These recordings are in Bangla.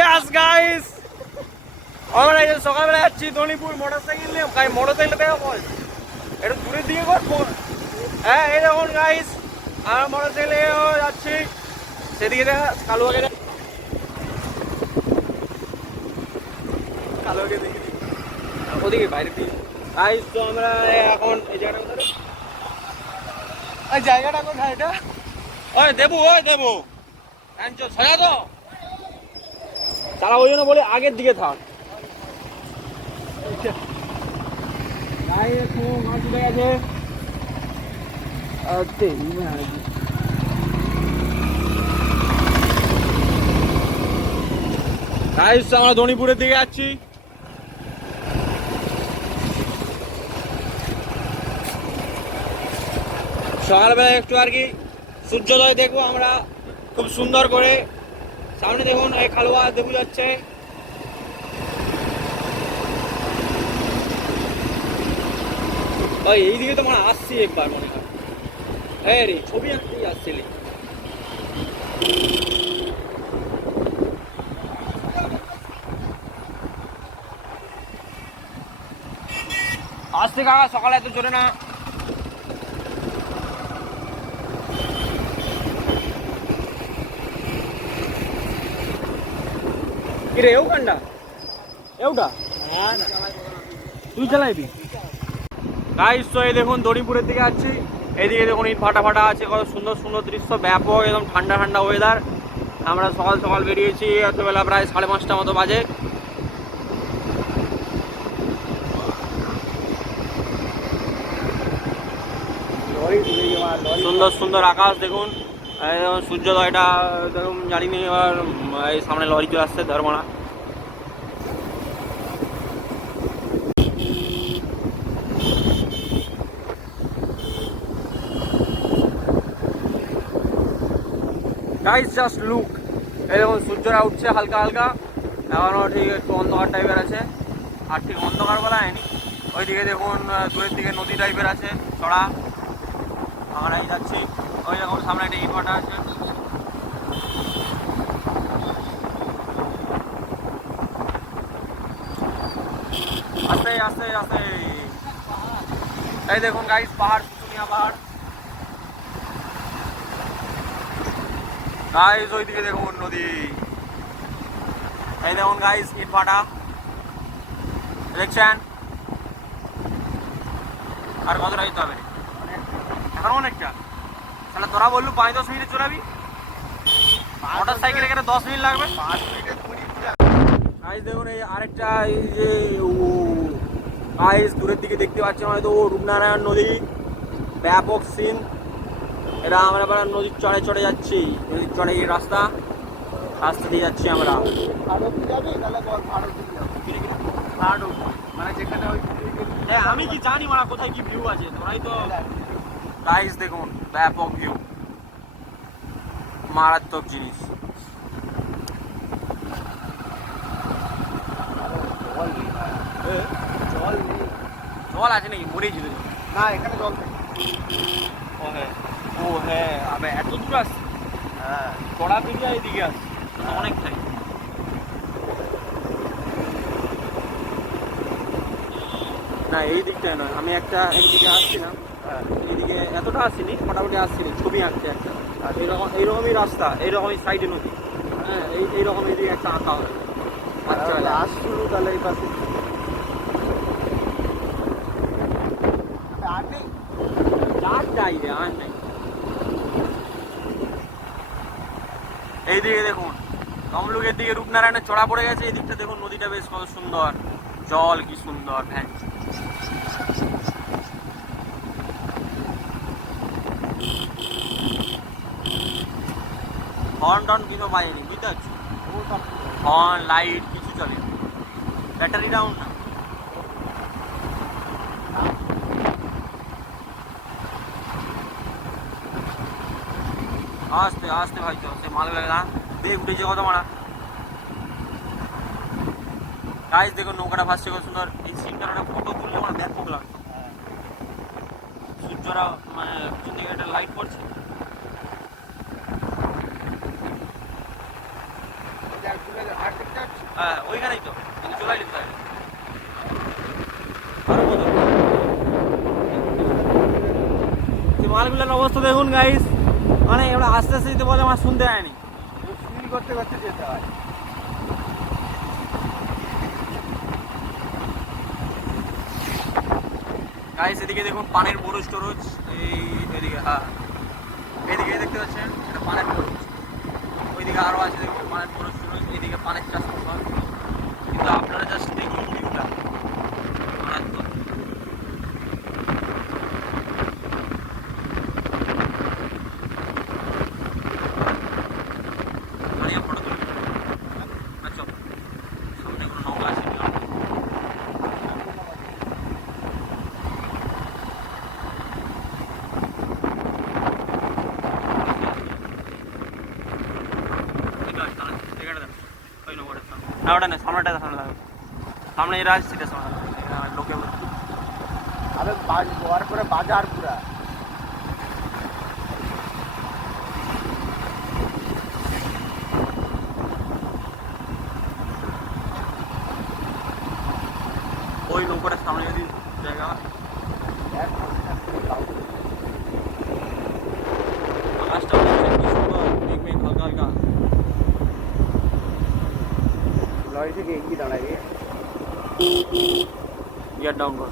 ইয়েস গাইস আমরা এই সকালবেলা যাচ্ছি ধনীপুর মোটর সাইকেল নিয়ে গাই মোটর সাইকেল দেখা বল। একটু দূরের দিকে কর ফোন হ্যাঁ এই দেখুন গাইস আমরা মোটর সাইকেলে যাচ্ছি। সেদিকে দেখা, কালুয়াকে কালুয়াকে দেখি। ওদিকে বাইরে দিকে। গাইস তো আমরা এখন এই জায়গাটা জায়গাটা কোথায় এটা? ওই দেবু ওই দেবু। সাজা তো। তারা ওই জন্য বলে আগের দিকে থাক। আমরা ধনীপুরের দিকে যাচ্ছি। সকালবেলা একটু আর কি সূর্যোদয় দেখব আমরা। খুব সুন্দর করে সামনে দেখুন, এই খালোয়া দেবু যাচ্ছে। ওই এইদিকে তো মানে আসছি একবার মনে হয়। হ্যাঁ রে, ছবি আঁকতেই আসছিলি আসতে কাকা, সকালে এত জোরে না। কিরে কান্ডা এওটা? তুই চালাইবি? গাইস তো এই দেখুন, দড়িপুরের দিকে যাচ্ছি। এইদিকে দেখুন, ইট ফাটা ফাটা আছে, কত সুন্দর সুন্দর দৃশ্য, ব্যাপক, একদম ঠান্ডা ঠান্ডা ওয়েদার আমরা সকাল সকাল বেরিয়েছি এতবেলা প্রায় সাড়ে পাঁচটা মতো বাজে। সুন্দর সুন্দর আকাশ দেখুন। সূর্যোদয়টা দেখুন জানিনি, এবার, এই সামনে লরি চলে আসছে, ধর্মনা। গাইস জাস্ট লুক এই দেখুন সূর্যটা উঠছে হালকা হালকা। এখনও ঠিক একটু অন্ধকার টাইপের আছে। আর ঠিক অন্ধকার বলা হয়নি। ওইদিকে দেখুন দূরের দিকে নদী টাইপের আছে চড়া আমরা যাচ্ছি। ওই দেখুন সামনে একটা ইনভার্টার আছে। আস্তে আস্তে আস্তে এই দেখুন গাইস পাহাড় শুশুনিয়া পাহাড়। গাইস ওইদিকে দেখুন নদী। এই দেখুন গাইস ইট ভাটা। দেখছেন? আর কতটা যেতে হবে? এখন অনেকটা তাহলে তোরা বললু পাঁচ দশ মিনিটে চড়াবি মোটর সাইকেলে গেলে দশ মিনিট লাগবে। গাইস দেখুন এই আরেকটা এই যে গাইস দূরের দিকে দেখতে পাচ্ছেন হয়তো ও রূপনারায়ণ নদী ব্যাপক সিন। এটা আমরা এবার নদীর চড়ে চড়ে যাচ্ছি। নদীর চড়ে এই রাস্তা রাস্তা দিয়ে যাচ্ছি আমরা। মানে যেখানে হ্যাঁ আমি কি জানি মারা কোথায় কি ভিউ আছে। তোরাই তো গাইস দেখুন ব্যাপক ভিউ মারাত্মক জিনিস। জল আছে নাকি? মরেই ছিল না এখানে জল ও হ্যাঁ। ও হ্যাঁ আবে এত দূর আসছে হ্যাঁ। চড়া পেরিয়ে এইদিকে আসছে অনেকটাই না এই দিকটায় নয়। আমি একটা একদিকে আসছিলাম। এইদিকে এতটা আসিনি মোটামুটি আসছিনি ছবি আঁকতে একটা। আর এইরকম এইরকমই রাস্তা এইরকমই সাইডে নদী। হ্যাঁ এই এইরকম এইদিকে একটা আঁকা হয়। আচ্ছা লাস্ট শুরু তাহলে এই পাশে। আর নেই। চার যাই রে আর নাই। এইদিকে দেখুন তমলুকের দিকে রূপনারায়ণের চড়া পড়ে গেছে এই দিকটা দেখুন নদীটা বেশ কত সুন্দর। জল কি সুন্দর ভ্যান। হর্ন টর্ন কিছু বাজেনি বুঝতে পারছি? হর্ন, লাইট, কিছু চলে ব্যাটারি ডাউন না। আস্তে আস্তে ভাই তো সে মাল লাগে না বেগ উঠেছে কত মারা? গাইস দেখো নৌকাটা ভাসছে কত সুন্দর। এই সিনটার একটা ফটো তুললে আমার ব্যাপক লাগতো সূর্যরা মানে দিকে একটা লাইট পড়ছে হ্যাঁ ওইখানেই তো। কিন্তু চলে আরও কত? মালগুলোর অবস্থা দেখুন গাইস মানে এবার আস্তে আস্তে যেতে বলে আমার শুনতে হয়নি ফিল করতে করতে যেতে হয়। গাইস এদিকে দেখুন পানের বড় স্টোরেজ এই এদিকে হ্যাঁ। এদিকে দেখতে পাচ্ছেন এটা পানের বড় ওইদিকে আরও আছে দেখুন পানের বড় স্টোরেজ এদিকে পানের চাষ করতে হয় কিন্তু আপনারা জাস্ট দেখুন ভিউটা মারাত্মক দাঁড়িয়ে ফটো তুলি আচ্ছা সামনে কোনো নৌকা আছে না না ওটা না সামনেটা দেখানো লাগবে সামনে এই রাজ সিটে সামনে লোকে আরে বাজ হওয়ার পরে বাজার পুরা ওই নৌকাটার সামনে যদি জায়গা হয় আকাশটা দেখছেন কি সুন্দর মেঘ মেঘ হালকা হালকা লরি থেকে এগিয়ে দাঁড়ায় গিয়ার ডাউন কর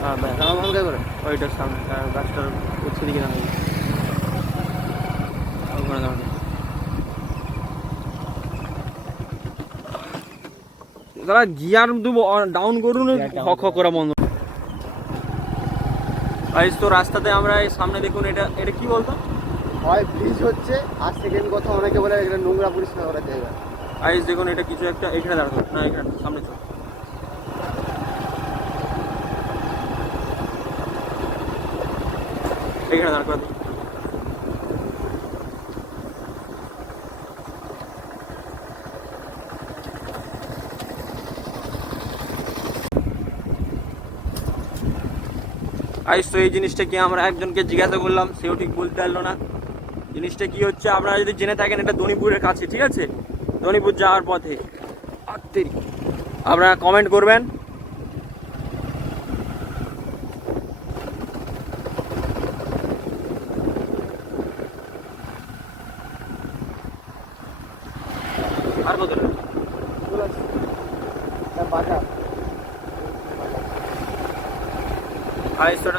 হ্যাঁ ব্যাস দাঁড়াও ভালো করে ওইটার সামনে হ্যাঁ গাছটার উচ্ছে দিকে দাঁড়িয়ে ওখানে দাঁড়ানো তারা গিয়ার দেবো ডাউন করুন down হক করা বন্ধ। আইস তো রাস্তাতে আমরা এই সামনে দেখুন এটা এটা কি বলতো? হয় ব্রিজ হচ্ছে, আর সেকেন্ড কথা অনেকে বলে এখানে নোংরা পরিষ্কার করার জায়গা। আইস দেখুন, এটা কিছু একটা এখানে দাঁড়াতো না এখানে, সামনে তো এখানে দাঁড় করা আইস তো এই জিনিসটা কি আমরা একজনকে জিজ্ঞাসা করলাম, সেও ঠিক বলতে পারল না। জিনিসটা কি হচ্ছে? আপনারা যদি জেনে থাকেন এটা দনিপুরের কাছে ঠিক আছে? দনিপুর যাওয়ার পথে। আপনারা কমেন্ট করবেন। আর কত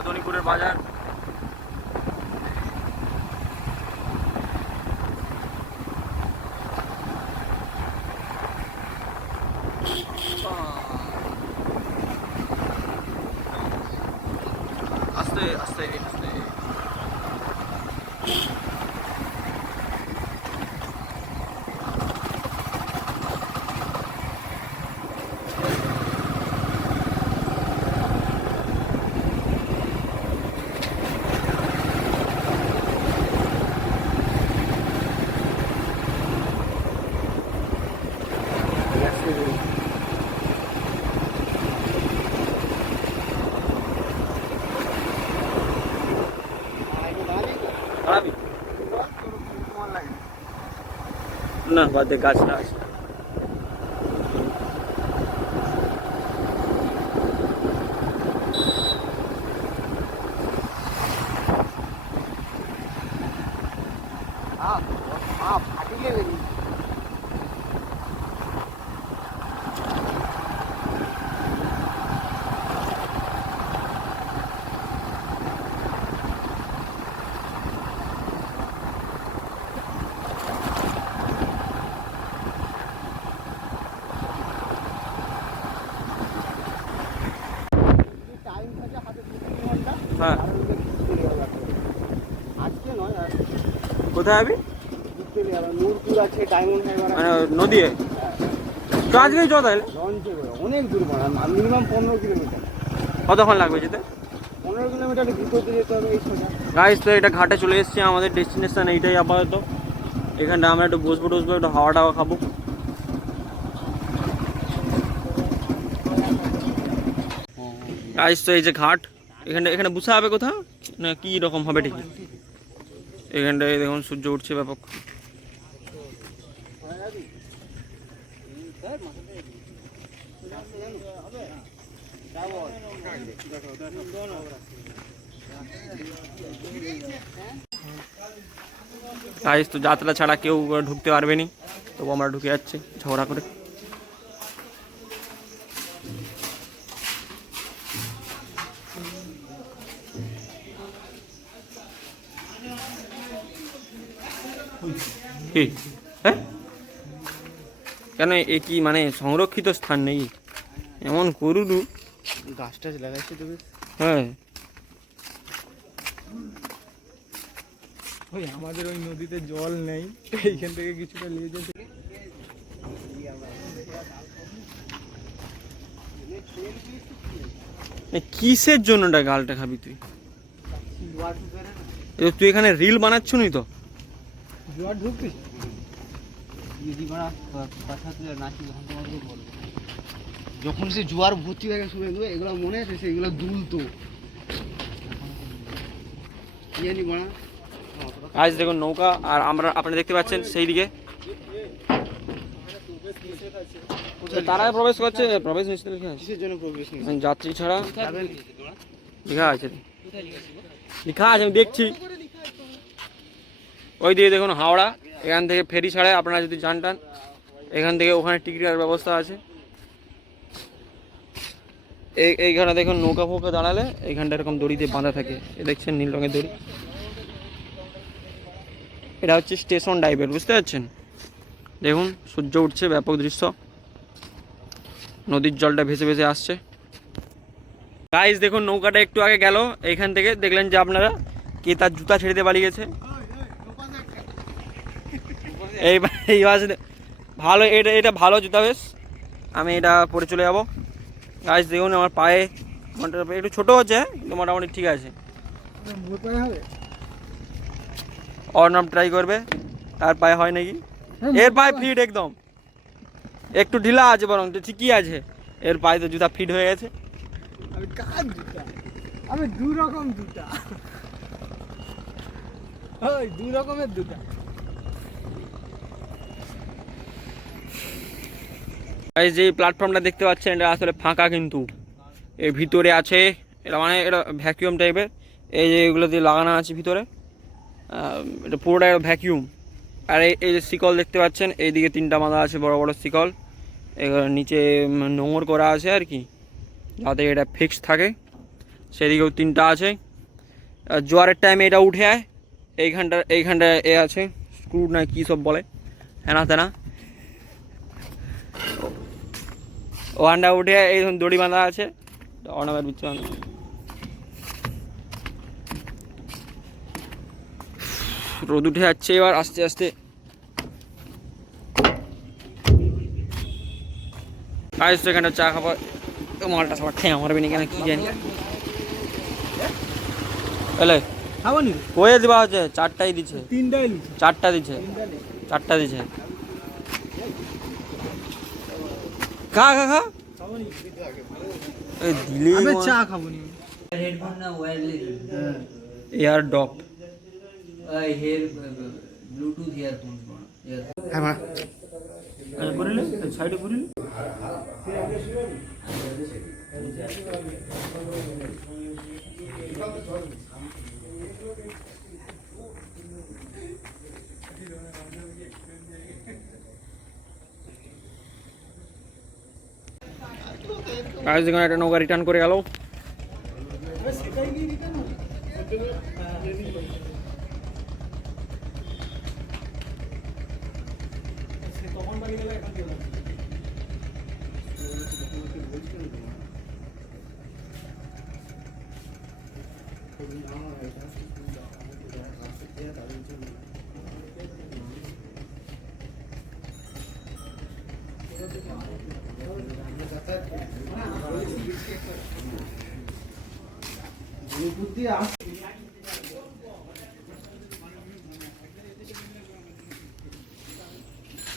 দনিপুরের বাজার আস্তে আস্তে আস্তে দাঁড়াবি না বাদে গাছ না আছে ফাটিলে বেরিয়ে টাইম থাকে হাতে দু তিন ঘণ্টা হ্যাঁ আর ওদিকে ঘুরতে যাওয়া লাগবে। আজকে নয় আর কোথায় যাবি মানে নদী তো আজকেই চ তাহলে। অনেক দূর মানে মিনিমাম পনেরো কিলোমিটার কতক্ষণ লাগবে যেতে? পনেরো কিলোমিটার ভিতর দিয়ে যেতে হবে গাইস তো এটা ঘাটে চলে এসেছি, আমাদের ডেস্টিনেশন এইটাই আপাতত। এখানটা আমরা একটু বসবো টসবো, একটু হাওয়া টাওয়া খাব। গাইস তো এই যে ঘাট, এখানে এখানে বসে হবে কোথাও? না কি রকম হবে ঠিক এখানটায় দেখুন সূর্য উঠছে ব্যাপক। গাইস তো যাত্রা ছাড়া কেউ ঢুকতে পারবে নি, তবু আমরা ঢুকে যাচ্ছি, ঝগড়া করে। হ্যাঁ? কেন এ কি মানে সংরক্ষিত স্থান নেই এমন করুদু গাছ টাছ লাগাইছে তুমি? হ্যাঁ। ওই আমাদের ওই নদীতে জল নেই এইখান থেকে কিছুটা নিয়ে যেতে। কিসের জন্য গালটা খাবি তুই? তুই এখানে রিল বানাচ্ছ নি তো? জোয়ার ঢুকতিস যখন সে জোয়ার ভর্তি হয়ে গেছে শুনে এগুলো মনে আছে সেগুলো দুলতো। কি জানি বাড়া আজ দেখুন নৌকা আর আমরা আপনারা দেখতে পাচ্ছেন সেই দিকে। তারা প্রবেশ করছে প্রবেশ নিষেধ লেখা আছে। কিসের জন্য প্রবেশ নেই মানে যাত্রী ছাড়া। যাবেন লেখা আছে। লেখা আছে আমি দেখছি। ওই দিকে দেখুন হাওড়া, এখান থেকে ফেরি ছাড়ে, আপনারা যদি যান টান, এখান থেকে ওখানে টিকিটের ব্যবস্থা আছে। এই, এইখানে দেখুন নৌকা ফৌকা দাঁড়ালে, এইখানটা এরকম দড়িতে বাঁধা থাকে। এ দেখছেন নীল রঙের দড়ি। এটা হচ্ছে স্টেশন ডাইভের বুঝতে পারছেন? দেখুন, সূর্য উঠছে, ব্যাপক দৃশ্য। নদীর জলটা ভেসে ভেসে আসছে। গাইস দেখুন, নৌকাটা একটু আগে গেল। এইখান থেকে দেখলেন যে আপনারা কে তার জুতা ছেড়ে দিয়ে পালিয়ে গেছে। এই এই ভালো, এটা এটা ভালো জুতা বেশ। আমি এটা পরে চলে যাব। গাইস দেখুন আমার পায়ে মোটামুটি একটু ছোটো হচ্ছে, কিন্তু মোটামুটি ঠিক আছে। অর্ণব ট্রাই করবে। তার পায়ে হয় নাকি? এর পায়ে ফিট একদম। একটু ঢিলা আছে বরং, তো ঠিকই আছে। এর পায়ে তো জুতা ফিট হয়ে গেছে। আমি দু রকম জুতা। ওই দু রকমের জুতা। এই যে প্ল্যাটফর্মটা দেখতে পাচ্ছেন, এটা আসলে ফাঁকা কিন্তু। এর ভিতরে আছে, এটা মানে এটা ভ্যাকিউম টাইপের এই যে এগুলো দিয়ে লাগানো আছে ভিতরে। এটা পুরোটা ভ্যাকিউম আর এই যে শিকল দেখতে পাচ্ছেন, এইদিকে তিনটা বাঁধা আছে, বড় বড় শিকল। এগুলো নিচে নোঙর করা আছে আর কি। যাতে এটা ফিক্স থাকে। সেদিকেও তিনটা আছে। জোয়ারের টাইমে এটা উঠে আয়। এইখানটা এইখানটা এ আছে। স্ক্রু না কী সব বলে। হ্যানা তেনা ওখানটা উঠে এই ধরুন দড়ি বাঁধা আছে। অনামের বিচ্ছে রোদ উঠে যাচ্ছে এবার আস্তে আস্তে। আজ তো এখানটা চা খাবার মালটা সবার খেয়ে মারবে না কেন কি জানি। এলে কয়ে দেওয়া হচ্ছে চারটাই দিচ্ছে। তিনটাই চারটা দিচ্ছে। চারটা দিচ্ছে। কা কাকা দিলে চা খাব নি হেডফোন না ওয়্যারলেস এয়ার ডপ হেয়ার ব্লুটুথ ইয়ারফোন হ্যাঁ করিলে? সাইডে করিলে? Thank. আজ এখানে একটা নৌকা রিটার্ন করে গেল।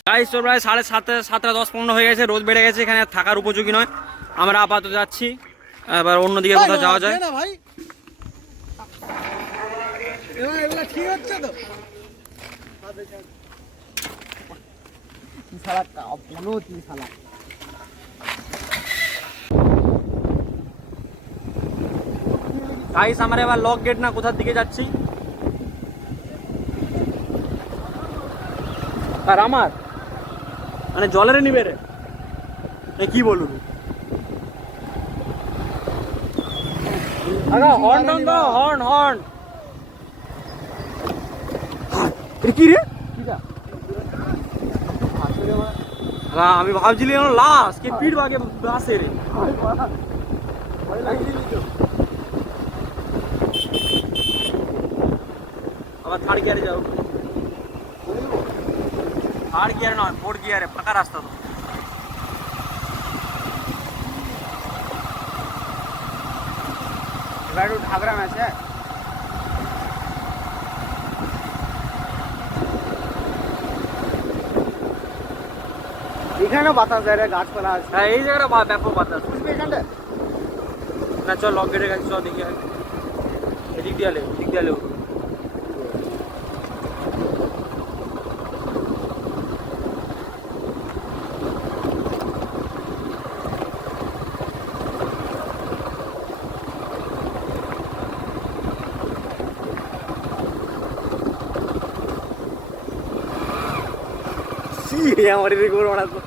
গাইস তো প্রায় সাড়ে সাতটা সাতটা দশ পনেরো হয়ে গেছে, রোদ বেড়ে গেছে, এখানে থাকার উপযোগী নয়। আমরা আপাতত যাচ্ছি, এবার অন্যদিকে কোথাও যাওয়া যায়। ভাই ঠিক হচ্ছে তো গাইস আমরা এবার লক গেট না, কোথার দিকে যাচ্ছি? আর আমার? মানে জলের নিবে রে। কি বলুন? হর্ন হর্ন হর্ন আমি ভাবছিলাম লাশ কে পিঠ বাগে বাসে রে। আবার থার্ড গিয়ারে যাও থার্ড গিয়ারে নয় ফোর্থ গিয়ারে ফাঁকা রাস্তা তো। এবার একটু আছে এখানে বাতাস দেয় রে গাছপালা আছে। হ্যাঁ এই জায়গাটা ব্যাপক বাতাস। বুঝলি এখানটা না চল লক গেটের কাছে চল দেখি। এদিক দিয়ে আলে এদিক দিয়ে আলে ও। Sí, আমার এদিকে করব না তো